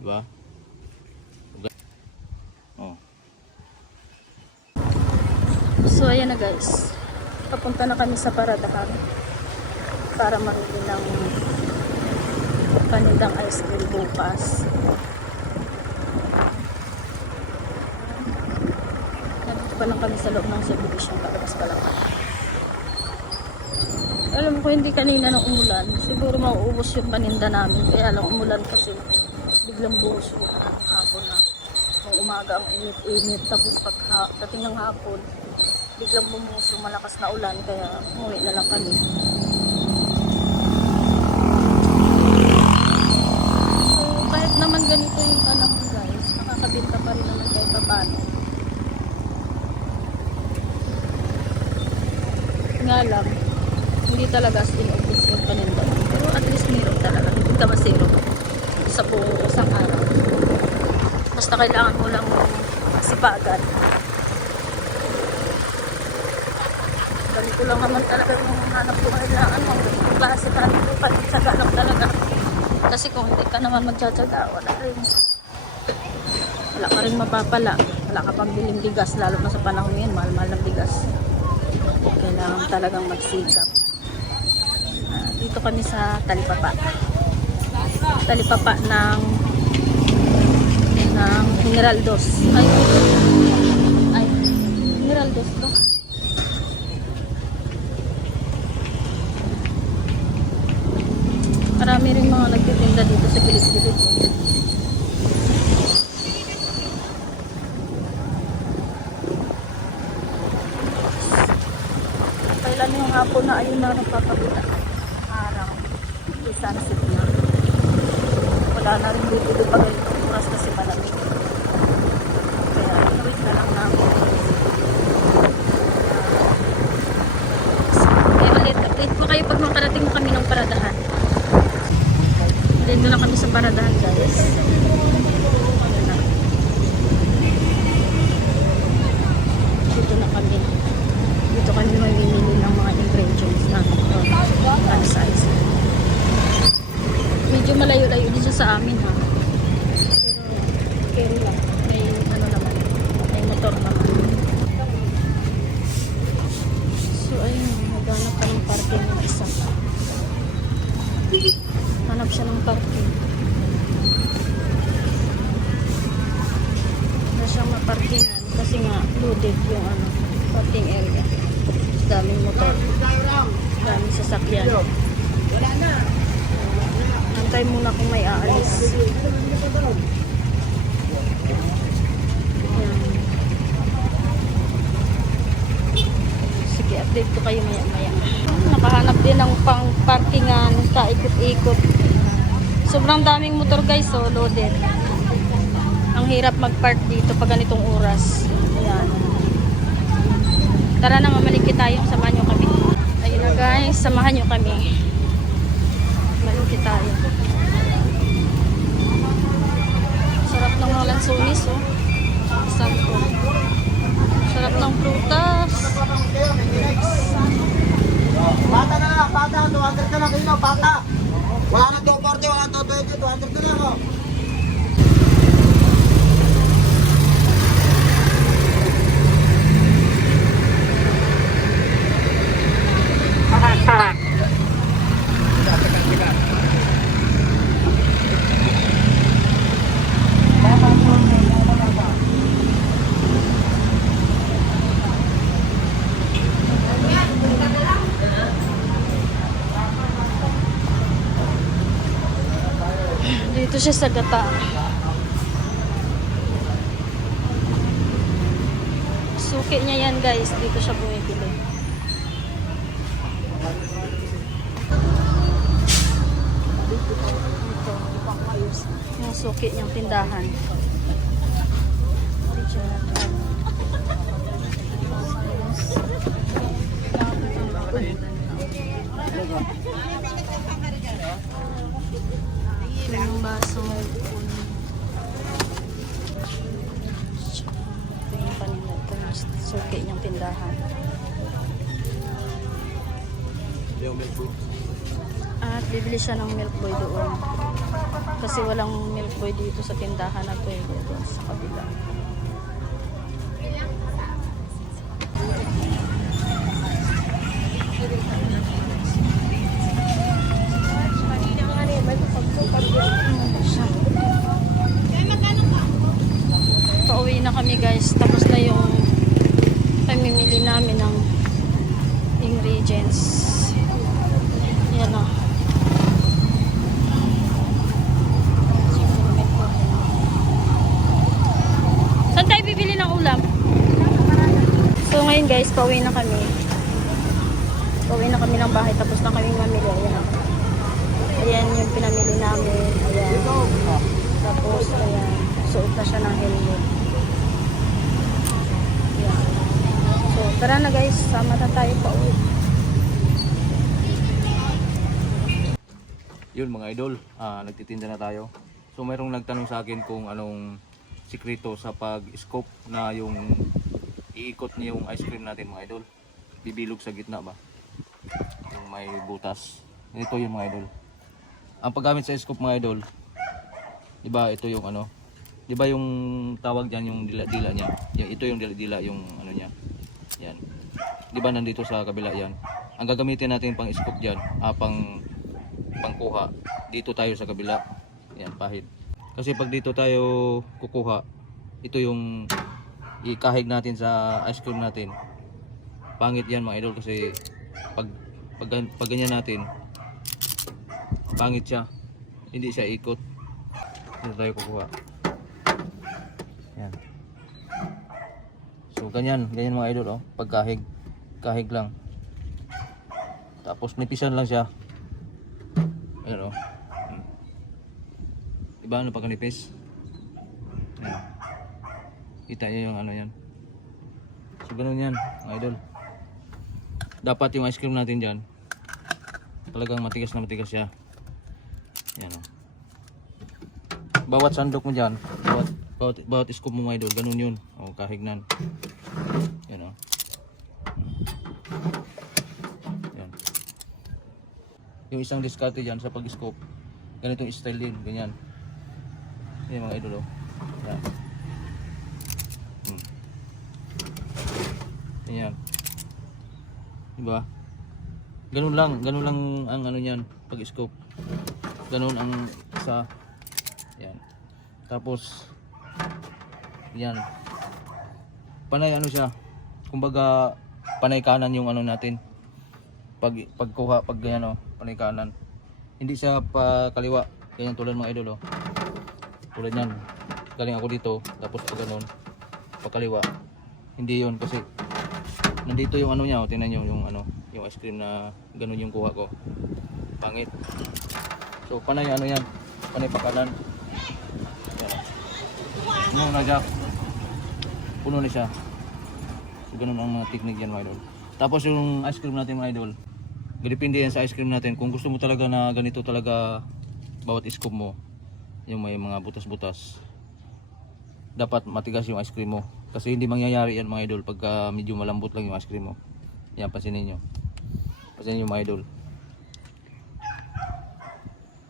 Diba? Oh. So ayan na guys. Papunta na kami sa paradahan para mamili ng panindang ice cream bukas. Nandito pa lang kami sa loob ng subdivision. Palabas pa lang kami. Alam ko hindi kanina nang umulan. Siguro mauubos yung paninda namin. Kaya lang umulan kasi biglang yung ano, hapon na. Nung umaga ang init-init. Tapos pagdating ng hapon, biglang yung malakas na ulan. Kaya umuwi na lang kami. So kahit naman ganito yung panahon guys, nakakabinta pa rin naman kahit paano. Nga lang, hindi talaga as in ubos yung paninda. Pero at least meron talaga. Hindi ka masiro sa buong isang araw. Basta kailangan mo lang sipagan. Ganito lang naman talaga yung hanap ko kailangan mo. Klase rin mo, pagtsaga lang talaga. Kasi kung hindi ka naman magtsatsaga, wala rin. Wala ka rin mapapala. Wala ka pang biling bigas, lalo na sa panahon ngayon, mahal-mahal ng bigas. Kailangan talagang magsikap. Ah, dito kami sa Talipapa. Talipapa ng ng Generaldos. Ay, ay, Generaldos ba? Marami rin mga nagtitinda dito sa gilid-gilid. Kailan yung hapon na ayun na nagpapakita araw. Sunset na. Wala na rin dito di pa ganitong oras kasi malamig. Kaya wait na lang namin. Eh, ulit, update ko kayo pag makarating na kami ng paradahan. Dito na kami sa paradahan guys. Ayan na. Dito na kami. Dito kami mamimili ng mga ingredients na para sa ice cream. Medyo malayo-layo din siya sa amin ha. Pero carry lang. May ano naman. May motor naman. So ayun, naghanap ka ng parking ng isa. Hanap siya ng parking. Wala siyang maparkingan kasi nga loaded yung ano, parking area. Daming motor. Daming sasakyan. Antay muna kung may aalis. Sige, update ko kayo maya Sobrang daming motor guys, so loaded. Ang hirap mag-park dito pag ganitong oras. Ayan. Tara na, mamaligkit tayo. Samahan nyo kami. Ayun na guys, samahan nyo kami. Maligkit tayo. Sarap ng walang sunis, oh. Isang ko. Oh. Sarap ng prutas. Pata na lang, pata. 200 na lang kilo, pata. Wala na dopa. 220, 120, 200 na lang. Dito siya sa gata. Suki niya yan guys. Dito siya bumibili. Ito, yung suki niyang tindahan. Ito yung baso. Ito yung paninda. Ito yung suki niyang tindahan. At bibili siya ng milk boy doon. Kasi walang milk boy dito sa tindahan na to eh. Doon sa kabila. Pauwi na kami guys. Tapos na yung pamimili namin ng ingredients. Yan o. Saan tayo bibili ng ulam? So ngayon guys, pauwi na kami. Pauwi na kami ng bahay tapos na kami mamili. Ayan. Ayan yung pinamili namin. Ayan. Tapos, ayan. Suot na siya ng helmet. Ayan. So, tara na guys. Sama na tayo pa uwi. Yun mga idol, ah, nagtitinda na tayo. So mayroong nagtanong sa akin kung anong sikreto sa pag-scope na yung iikot niya yung ice cream natin mga idol. Bibilog sa gitna ba? Yung may butas. Ito yung mga idol. Ang paggamit sa scope mga idol, di ba ito yung ano, di ba yung tawag diyan yung dila-dila niya. Ito yung dila-dila yung ano niya. Yan. Di ba nandito sa kabila yan. Ang gagamitin natin pang scoop diyan, ah, pang pangkuha dito tayo sa kabila yan pahit kasi pag dito tayo kukuha ito yung ikahig natin sa ice cream natin pangit yan mga idol kasi pag pag, pag ganyan natin pangit siya hindi siya ikot dito tayo kukuha yan so ganyan ganyan mga idol oh pagkahig kahig lang tapos nipisan lang siya Ayan o. Hmm. Diba ano? Ayan. Kita niyo yung ano yan. So ganun yan, mga idol. Dapat yung ice cream natin dyan, talagang matigas na matigas siya. Yan o. Bawat sandok mo dyan, bawat, bawat, bawat scoop mo mga idol, ganun yun. O, kahignan. Yan o. Yan. Yung isang diskarte dyan sa pag-scope, ganitong style din, ganyan. Yan mga idol, oh. Yan. Hmm. Ganyan. Diba? Ganun lang, ganun lang ang ano niyan, pag-scope. Ganun ang sa yan. Tapos yan. Panay ano siya? Kumbaga panay kanan yung ano natin. Pag pagkuha pag ganyan oh, panay kanan. Hindi siya pa kaliwa. Ganyan tulad mga idol oh. Tulad yan. Galing ako dito, tapos pag ganun, pa kaliwa. Hindi yun kasi nandito yung ano niya, oh, tingnan niyo yung ano, yung ice cream na ganun yung kuha ko. Pangit. So panay ano yan, panay pa kanan. Yan. Ano na jack. Puno na siya. So ganun ang mga technique yan mga idol. Tapos yung ice cream natin mga idol, depende yan sa ice cream natin. Kung gusto mo talaga na ganito talaga bawat scoop mo, yung may mga butas-butas, dapat matigas yung ice cream mo. Kasi hindi mangyayari yan mga idol pagka medyo malambot lang yung ice cream mo. Yan, pansinin nyo. Pansinin nyo mga idol.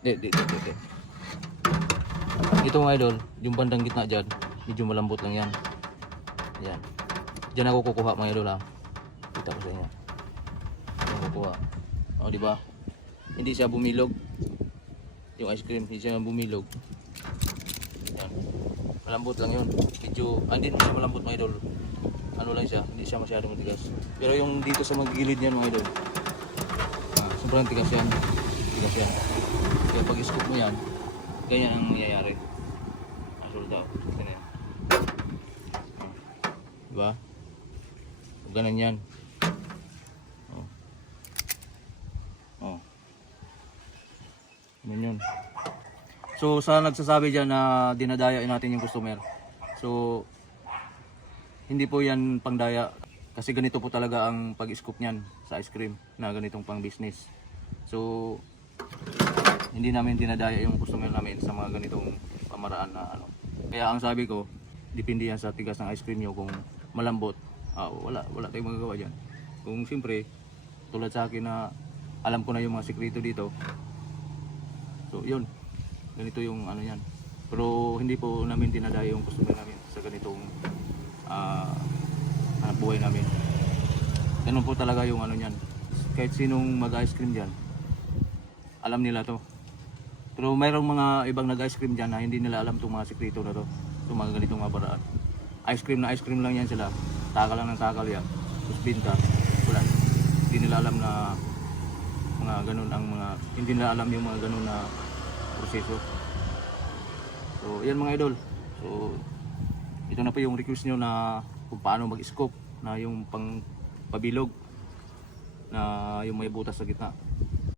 Di, di, di, di. Ito mga idol, yung bandang gitna dyan, medyo malambot lang yan. Yan. Diyan ako kukuha mga idol ha. Kita ko sa inyo. Diyan kukuha. O, di ba? Hindi siya bumilog. Yung ice cream, hindi siya bumilog. Yan. Malambot lang yun. Medyo, ah, hindi naman malambot mga idol. Ano lang siya, hindi siya masyadong matigas. Pero yung dito sa magigilid niyan mga idol, ah, sobrang tigas yan. Tigas yan. Kaya pag scoop mo yan, ganyan ang nangyayari. Asul daw. Ganyan. Ah. Diba? Ganun yan. Oh. Oh. Ganun yun. So sa nagsasabi dyan na dinadaya natin yung customer. So hindi po yan pangdaya kasi ganito po talaga ang pag-scoop niyan sa ice cream na ganitong pang business. So hindi namin dinadaya yung customer namin sa mga ganitong pamaraan na ano. Kaya ang sabi ko, depende yan sa tigas ng ice cream nyo kung malambot. ah, wala, wala tayong magagawa dyan. Kung siyempre, tulad sa akin na alam ko na yung mga sikreto dito. So yun, ganito yung ano yan. Pero hindi po namin dinadaya yung customer namin sa ganitong ah hanap buhay namin. Ganun po talaga yung ano yan. Kahit sinong mag-ice cream dyan, alam nila to. Pero mayroong mga ibang nag-ice cream dyan na hindi nila alam itong mga sekreto na to. Itong mga ganitong mga paraan. Ice cream na ice cream lang yan sila. Takal lang ng takal yan. Tapos binta. Wala. Hindi nila alam na mga ganun ang mga hindi nila alam yung mga ganun na proseso. So, yan mga idol. So, ito na po yung request nyo na kung paano mag-scope na yung pang pabilog na yung may butas sa gitna.